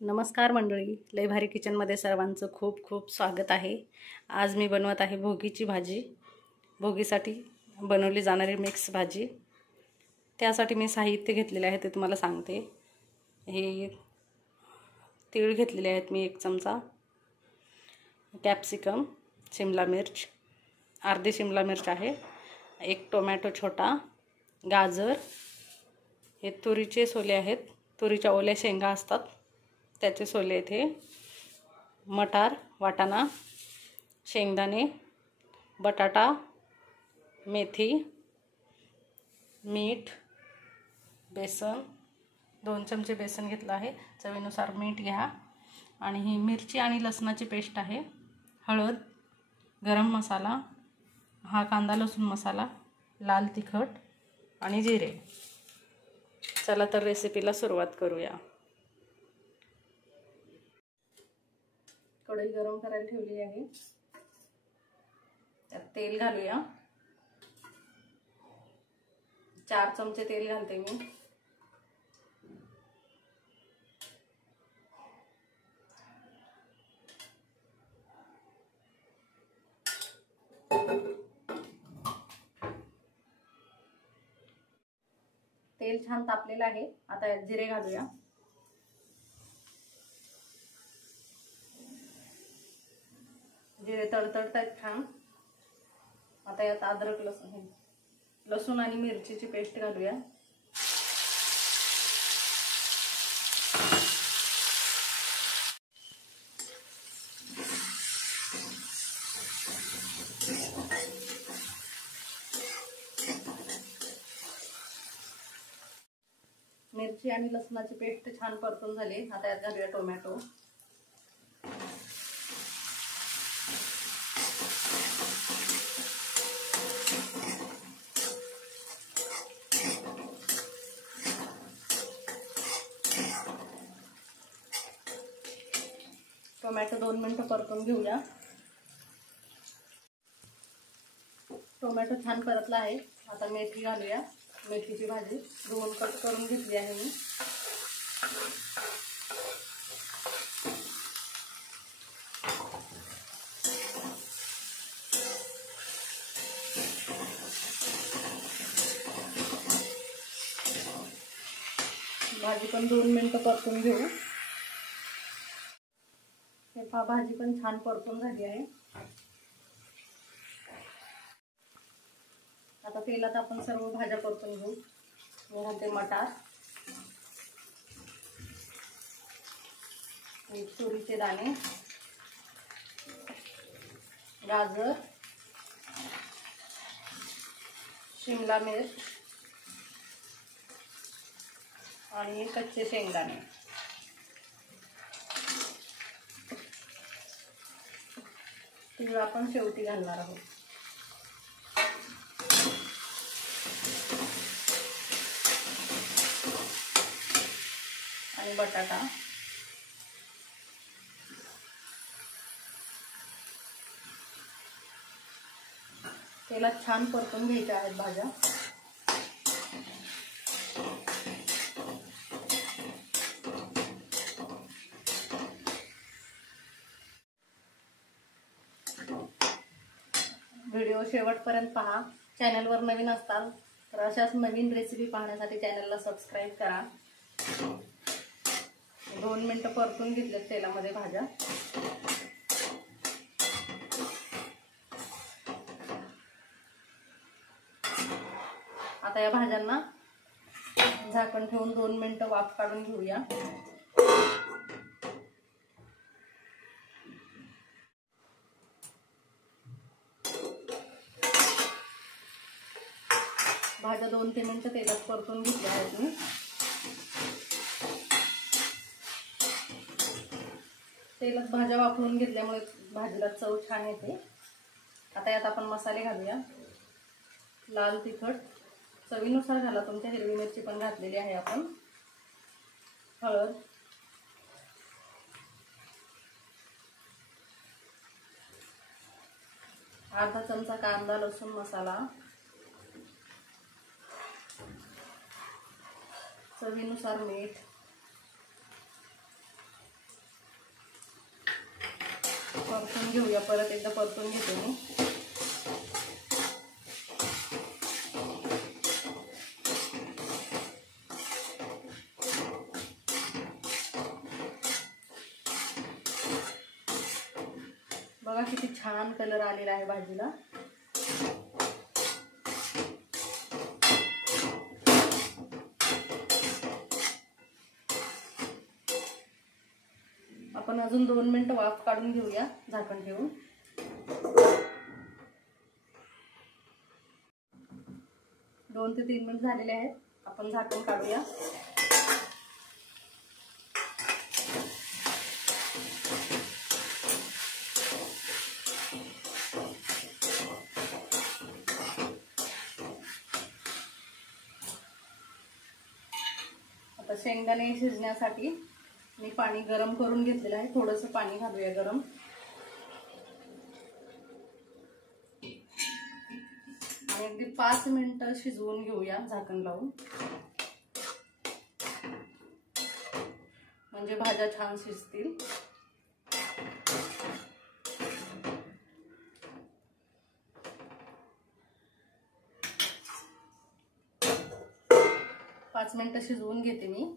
नमस्कार मंडळी, लय भारी किचनमध्ये सर्वांचं खूप खूप स्वागत आहे। आज मी बनवत आहे भोगीची भाजी। भोगीसाठी बनवली जाणारी मिक्स भाजी। त्यासाठी मी साहित्य घेतलेले आहे ते तुम्हाला सांगते। हे तीळ घेतलेले आहेत मी 1 चमचा, कॅप्सिकम, शिमला मिर्च, अर्धी शिमला मिर्च आहे, 1 टोमॅटो छोटा, गाजर, हे तुरीचे सोले आहेत, तुरीच्या ओल्या शेंगा असतात त्याचे सोले इथे, मटार, वाटाणा, शेंगदाणे, बटाटा, मेथी, मीठ, बेसन, 2 चमचे बेसन घेतलं आहे, चवीनुसार मीठ घ्या। आणि ही मिरची आणि लसणाची पेस्ट आहे, हळद, गरम मसाला, हा कांदा लसूण मसाला, लाल तिखट आणि जिरे। चला तर रेसिपीला सुरुवात करूया। कढई गरम करायला ठेवली आहे, त्यात तेल घालूया। 4 चमचे तेल घालते मी। तेल छान तापलेलं आहे, आता यात जिरे घालूया। जिरे तडतडतात छान। आता यात अद्रक लसूण आणि मिरचीची पेस्ट घालूया। मिरची आणि लसणाची पेस्ट छान परतून झाली, आता यात घालूया टोमॅटो। टोमॅटो 2 मिनिटं परतून घेऊया। टोमॅटो छान परतला आहे, आता मेथी घालूया। मेथीची भाजी धुवून कट करून घेतली आहे मी। भाजी पण 2 मिनिटं परतून घेऊ। हे पहा, भाजी पण छान परतून झाली आहे। आता तेलात आपण सर्व भाज्या परतून घेऊ। मी घालते मटार, तुरीचे दाणे, गाजर, शिमला मिर्च आणि कच्चे शेंगदाणे। तीळ आपण शेवटी घालणार आहोत। आणि बटाटा, तेलात छान परतून घ्यायच्या आहेत भाज्या। व्हिडिओ शेवटपर्यंत पहा। चॅनलवर नवीन असाल तर अशाच नवीन रेसिपी पाहण्यासाठी चॅनलला सबस्क्राइब करा। 2 मिनिटं परतून घेतले तेलामध्ये भाज्या। आता या भाज्यांना झाकण ठेवून 2 मिनिटं वाफ काढून घेऊया। भाज्या 2-3 मिनिटं तेलात परतून घेतल्या आहेत मी। तेलात भाज्या वाफवून घेतल्यामुळे भाजीला चव छान येते। आता यात आपण मसाले घालूया। लाल तिखट चवीनुसार घाला तुमच्या, हिरवी मिरची पण घातलेली आहे आपण, हळद, अर्धा चमचा कांदा लसूण मसाला, चवीनुसार मीठ, परतून घेऊया, परत एकदा परतून घेते मी. बघा किती छान कलर आलेला आहे भाजीला. आपण अजून 2 मिनिटं वाफ काढून घेऊया झाकण ठेवून. 2 ते 3 मिनिट झालेले आहेत. आपण झाकण काढूया. आता शेंगदाणे शिजण्यासाठी मी पाणी गरम करून घेतलेलं आहे. थोडंसं पाणी घालूया गरम. आणि अगदी 5 मिनिटं शिजवून घेऊया झाकण लावून, म्हणजे भाज्या छान शिजतील. पाच मिनिटं शिजवून घेते मी.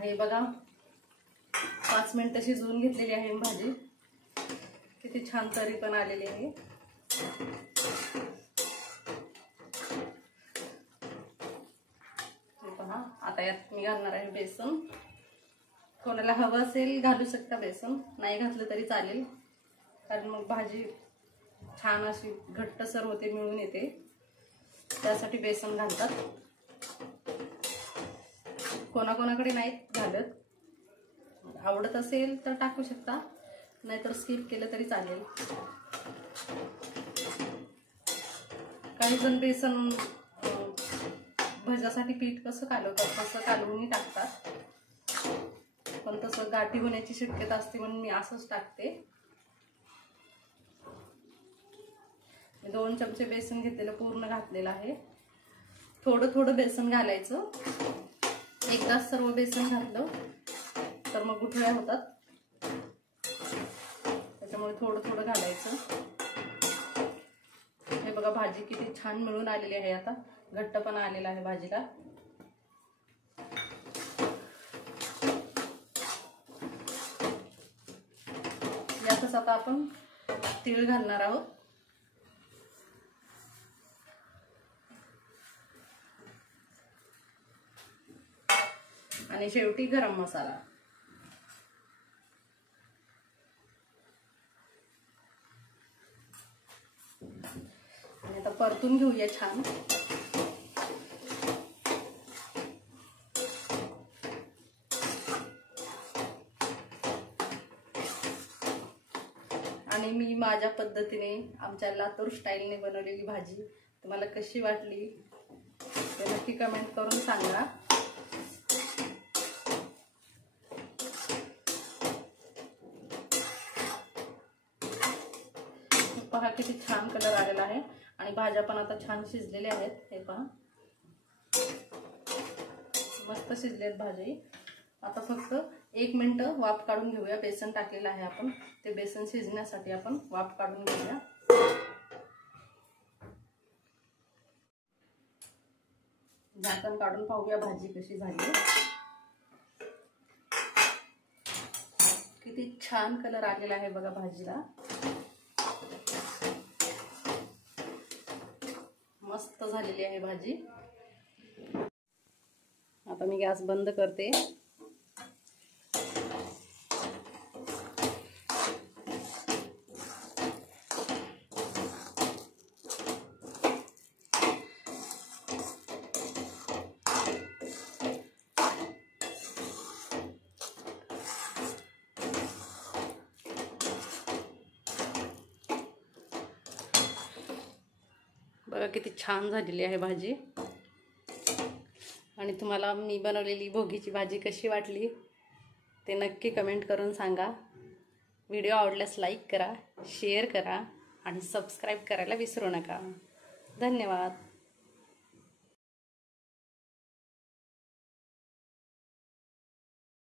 हे बघा 5 मिनिटं शिजवून घेतलेली आहे भाजी. किती छान तरी पण आलेली आहे. हे पहा. आता यात मी घालणार आहे बेसन. कोणाला हवं असेल घालू शकता बेसन, नाही घातलं तरी चालेल, कारण मग भाजी छान अशी घट्टसर होते, मिळून येते, त्यासाठी बेसन घालतात. कोणाकोणाकडे नाही घालत. आवडत असेल तर टाकू शकता, नाहीतर स्किप केलं तरी चालेल. काही जण बेसन भज्यासाठी पीठ कसं कालवतात तसं कालवूनही टाकतात, पण तसं गाठी होण्याची शक्यता असते म्हणून मी असंच टाकते. 2 चमचे बेसन घेतलेलं पूर्ण घातलेलं आहे. थोडं थोडं बेसन घालायचं. एकदाच सर्व बेसन घातलं तर मग गुठळ्या होतात, त्याच्यामुळे थोडं थोडं घालायचं. हे बघा भाजी किती छान मिळून आलेली आहे. आता घट्टपणा आलेला आहे भाजीला. यातच आता आपण तीळ घालणार आहोत. आणि शेवटी गरम मसाला. आणि आता परतून घेऊया छान. आणि मी माझ्या पद्धतीने आमच्या लातूर स्टाईलने बनवलेली भाजी तुम्हाला कशी वाटली ते नक्की कमेंट करून सांगा. पहा किती छान कलर आलेला आहे. आणि भाज्या पण आता छान शिजलेल्या आहेत. हे पहा मस्त शिजलेत भाजी. आता फक्त 1 मिनिट वाफ काढून घेऊया. बेसन टाकलेलं आहे आपण, ते बेसन शिजण्यासाठी आपण वाफ काढून घेऊया. झाकण काढून पाहूया भाजी कशी झाली. किती छान कलर आलेला आहे बघा भाजीला. मस्त झालेली आहे भाजी. आता मी गॅस बंद करते. बघा किती छान झालेली आहे भाजी. आणि तुम्हाला मी बनवलेली भोगीची भाजी कशी वाटली ते नक्की कमेंट करून सांगा. व्हिडिओ आवडल्यास लाईक करा, शेअर करा आणि सबस्क्राईब करायला विसरू नका. धन्यवाद.